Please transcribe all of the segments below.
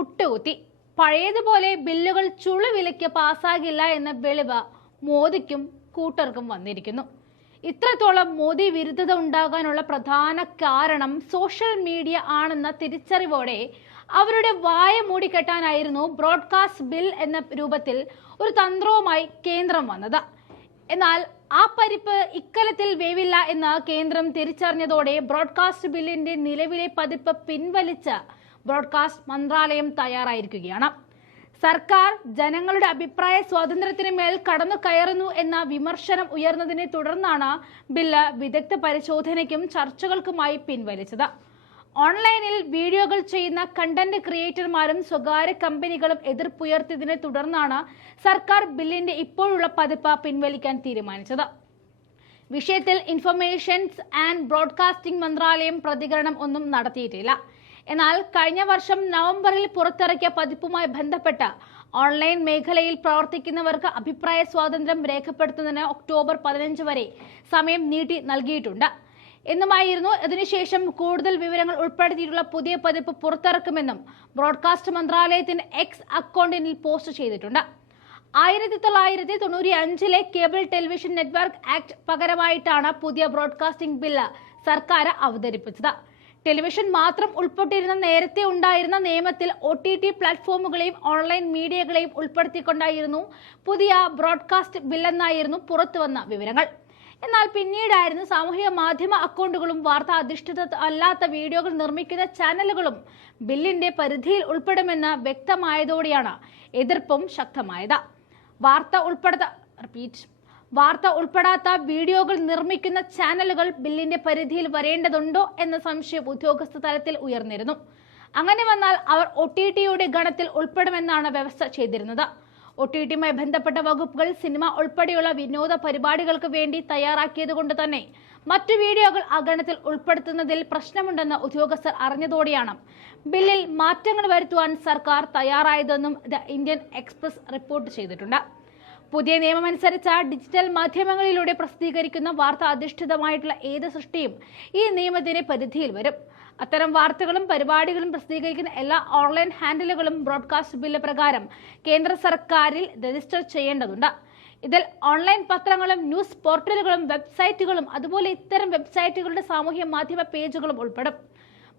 മുട്ടുകുത്തി. പഴയതുപോലെ ബില്ലുകൾ ചുളുവിലയ്ക്ക് പാസ്സാകില്ല എന്ന വെളിവ് മോദിക്കും കൂട്ടർക്കും വന്നിരിക്കുന്നു. ഇത്രത്തോളം മോദി വിരുദ്ധത ഉണ്ടാകാനുള്ള പ്രധാന കാരണം സോഷ്യൽ മീഡിയ ആണെന്ന തിരിച്ചറിവോടെ അവരുടെ വായ മൂടിക്കെട്ടാനായിരുന്നു ബ്രോഡ്കാസ്റ്റ് ബിൽ എന്ന രൂപത്തിൽ ഒരു തന്ത്രവുമായി കേന്ദ്രം വന്നത്. എന്നാൽ ആ പരിപ്പ് ഇക്കലത്തിൽ വേവില്ല എന്ന് കേന്ദ്രം തിരിച്ചറിഞ്ഞതോടെ ബ്രോഡ്കാസ്റ്റ് ബില്ലിന്റെ നിലവിലെ പതിപ്പ് പിൻവലിച്ച് ബ്രോഡ്കാസ്റ്റ് മന്ത്രാലയം തയ്യാറായിരിക്കുകയാണ്. സർക്കാർ ജനങ്ങളുടെ അഭിപ്രായ സ്വാതന്ത്ര്യത്തിന് മേൽ കടന്നു കയറുന്നു എന്ന വിമർശനം ഉയർന്നതിനെ തുടർന്നാണ് ബില്ല് വിദഗ്ധ പരിശോധനയ്ക്കും ചർച്ചകൾക്കുമായി പിൻവലിച്ചത്. ഓൺലൈനിൽ വീഡിയോകൾ ചെയ്യുന്ന കണ്ടന്റ് ക്രിയേറ്റർമാരും സ്വകാര്യ കമ്പനികളും എതിർപ്പുയർത്തിയതിനെ തുടർന്നാണ് സർക്കാർ ബില്ലിന്റെ ഇപ്പോഴുള്ള പതിപ്പ് പിൻവലിക്കാൻ തീരുമാനിച്ചത്. വിഷയത്തിൽ ഇൻഫർമേഷൻസ് ആൻഡ് ബ്രോഡ്കാസ്റ്റിംഗ് മന്ത്രാലയം പ്രതികരണം ഒന്നും നടത്തിയിട്ടില്ല. എന്നാൽ കഴിഞ്ഞ വർഷം നവംബറിൽ പുറത്തിറക്കിയ പതിപ്പുമായി ബന്ധപ്പെട്ട ഓൺലൈൻ മേഖലയിൽ പ്രവർത്തിക്കുന്നവർക്ക് അഭിപ്രായ സ്വാതന്ത്ര്യം രേഖപ്പെടുത്തുന്നതിന് ഒക്ടോബർ 15 വരെ സമയം നീട്ടി നൽകിയിട്ടുണ്ട് എന്നുമായിരുന്നു. ഇതിനുശേഷം കൂടുതൽ വിവരങ്ങൾ ഉൾപ്പെടുത്തിയിട്ടുള്ള പുതിയ പതിപ്പ് പുറത്തിറക്കുമെന്നും ബ്രോഡ്കാസ്റ്റ് മന്ത്രാലയത്തിന്റെ എക്സ് അക്കൗണ്ടിൽ പോസ്റ്റ് ചെയ്തിട്ടുണ്ട്. 1995 കേബിൾ ടെലിവിഷൻ നെറ്റ്വർക്ക് ആക്ട് പകരമായിട്ടാണ് പുതിയ ബ്രോഡ്കാസ്റ്റിംഗ് ബില്ല് സർക്കാർ അവതരിപ്പിച്ചത്. ടെലിവിഷൻ മാത്രം ഉൾപ്പെട്ടിരുന്ന നേരത്തെ ഉണ്ടായിരുന്ന നിയമത്തിൽ OTT പ്ലാറ്റ്ഫോമുകളെയും ഓൺലൈൻ മീഡിയകളെയും ഉൾപ്പെടുത്തിക്കൊണ്ടായിരുന്നു പുതിയ ബ്രോഡ്കാസ്റ്റ് ബില്ലെന്നായിരുന്നു പുറത്തുവന്ന വിവരങ്ങൾ. എന്നാൽ പിന്നീടായിരുന്നു സാമൂഹിക മാധ്യമ അക്കൗണ്ടുകളും വാർത്താ അധിഷ്ഠിത അല്ലാത്ത വീഡിയോകൾ നിർമ്മിക്കുന്ന ചാനലുകളും ബില്ലിന്റെ പരിധിയിൽ ഉൾപ്പെടുമെന്ന് വ്യക്തമായതോടെയാണ് എതിർപ്പും ശക്തമായത്. വാർത്ത ഉൾപ്പെടാത്ത വീഡിയോകൾ നിർമ്മിക്കുന്ന ചാനലുകൾ ബില്ലിന്റെ പരിധിയിൽ വരേണ്ടതുണ്ടോ എന്ന സംശയം ഉദ്യോഗസ്ഥ തലത്തിൽ ഉയർന്നിരുന്നു. അങ്ങനെ വന്നാൽ അവർ OTTയുടെ ഗണത്തിൽ ഉൾപ്പെടുമെന്നാണ് വ്യവസ്ഥ ചെയ്തിരുന്നത്. OTTയുമായി ബന്ധപ്പെട്ട വകുപ്പുകൾ സിനിമ ഉൾപ്പെടെയുള്ള വിനോദ പരിപാടികൾക്ക് വേണ്ടി തയ്യാറാക്കിയതുകൊണ്ട് തന്നെ മറ്റു വീഡിയോകൾ ആ ഗണത്തിൽ ഉൾപ്പെടുത്തുന്നതിൽ പ്രശ്നമുണ്ടെന്ന് ഉദ്യോഗസ്ഥർ അറിഞ്ഞതോടെയാണ് ബില്ലിൽ മാറ്റങ്ങൾ വരുത്തുവാൻ സർക്കാർ തയ്യാറായതെന്നും ദ ഇന്ത്യൻ എക്സ്പ്രസ് റിപ്പോർട്ട് ചെയ്തിട്ടുണ്ട്. പുതിയ നിയമമനുസരിച്ച് ഡിജിറ്റൽ മാധ്യമങ്ങളിലൂടെ പ്രസിദ്ധീകരിക്കുന്ന വാർത്താ അധിഷ്ഠിതമായിട്ടുള്ള ഏത് സൃഷ്ടിയും ഈ നിയമത്തിന്റെ പരിധിയിൽ വരും. അത്തരം വാർത്തകളും പരിപാടികളും പ്രസിദ്ധീകരിക്കുന്ന എല്ലാ ഓൺലൈൻ ഹാൻഡിലുകളും ബ്രോഡ്കാസ്റ്റ് ബില്ല് പ്രകാരം കേന്ദ്ര സർക്കാരിൽ രജിസ്റ്റർ ചെയ്യേണ്ടതുണ്ട്. ഇതിൽ ഓൺലൈൻ പത്രങ്ങളും ന്യൂസ് പോർട്ടലുകളും വെബ്സൈറ്റുകളും അതുപോലെ ഇത്തരം വെബ്സൈറ്റുകളുടെ സാമൂഹ്യ മാധ്യമ പേജുകളും ഉൾപ്പെടും.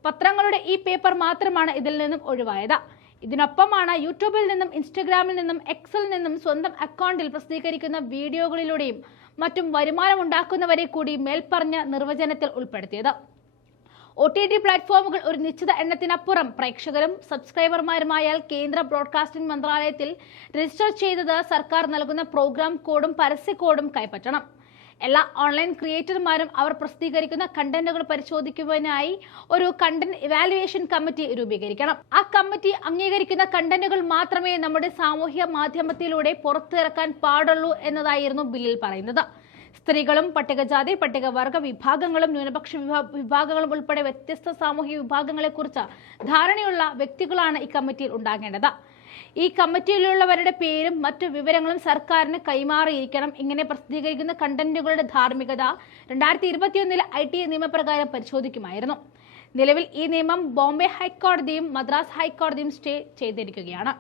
പത്രങ്ങളുടെ ഈ പേപ്പർ മാത്രമാണ് ഇതിൽ നിന്നും ഒഴിവായത്. ഇതിനൊപ്പമാണ് യൂട്യൂബിൽ നിന്നും ഇൻസ്റ്റഗ്രാമിൽ നിന്നും എക്സിൽ നിന്നും സ്വന്തം അക്കൗണ്ടിൽ പ്രസിദ്ധീകരിക്കുന്ന വീഡിയോകളിലൂടെയും മറ്റും വരുമാനം ഉണ്ടാക്കുന്നവരെ കൂടി മേൽപ്പറഞ്ഞ നിർവചനത്തിൽ ഉൾപ്പെടുത്തിയത്. OTT പ്ലാറ്റ്ഫോമുകൾ ഒരു നിശ്ചിത എണ്ണത്തിനപ്പുറം പ്രേക്ഷകരും സബ്സ്ക്രൈബർമാരുമായാൽ കേന്ദ്ര ബ്രോഡ്കാസ്റ്റിംഗ് മന്ത്രാലയത്തിൽ രജിസ്റ്റർ ചെയ്തത് സർക്കാർ നൽകുന്ന പ്രോഗ്രാം കോഡും പരസ്യ കോഡും കൈപ്പറ്റണം. എല്ലാ ഓൺലൈൻ ക്രിയേറ്റർമാരും അവർ പ്രസിദ്ധീകരിക്കുന്ന കണ്ടന്റുകൾ പരിശോധിക്കുവാനായി ഒരു കണ്ടന്റ് ഇവാലുവേഷൻ കമ്മിറ്റി രൂപീകരിക്കണം. ആ കമ്മിറ്റി അംഗീകരിക്കുന്ന കണ്ടന്റുകൾ മാത്രമേ നമ്മുടെ സാമൂഹ്യ മാധ്യമത്തിലൂടെ പുറത്തിറക്കാൻ പാടുള്ളൂ എന്നതായിരുന്നു ബില്ലിൽ പറയുന്നത്. സ്ത്രീകളും പട്ടികജാതി പട്ടികവർഗ വിഭാഗങ്ങളും ന്യൂനപക്ഷ വിഭാഗങ്ങളും ഉൾപ്പെടെ വ്യത്യസ്ത സാമൂഹിക വിഭാഗങ്ങളെക്കുറിച്ച് ധാരണയുള്ള വ്യക്തികളാണ് ഈ കമ്മിറ്റിയിൽ ഉണ്ടാകേണ്ടത്. ഈ കമ്മിറ്റിയിലുള്ളവരുടെ പേരും മറ്റു വിവരങ്ങളും സർക്കാരിന് കൈമാറിയിരിക്കണം. ഇങ്ങനെ പ്രസിദ്ധീകരിക്കുന്ന കണ്ടന്റുകളുടെ ധാർമ്മികത 2021 IT നിയമപ്രകാരം പരിശോധിക്കുമായിരുന്നു. നിലവിൽ ഈ നിയമം ബോംബെ ഹൈക്കോടതിയും മദ്രാസ് ഹൈക്കോടതിയും സ്റ്റേ ചെയ്തിരിക്കുകയാണ്.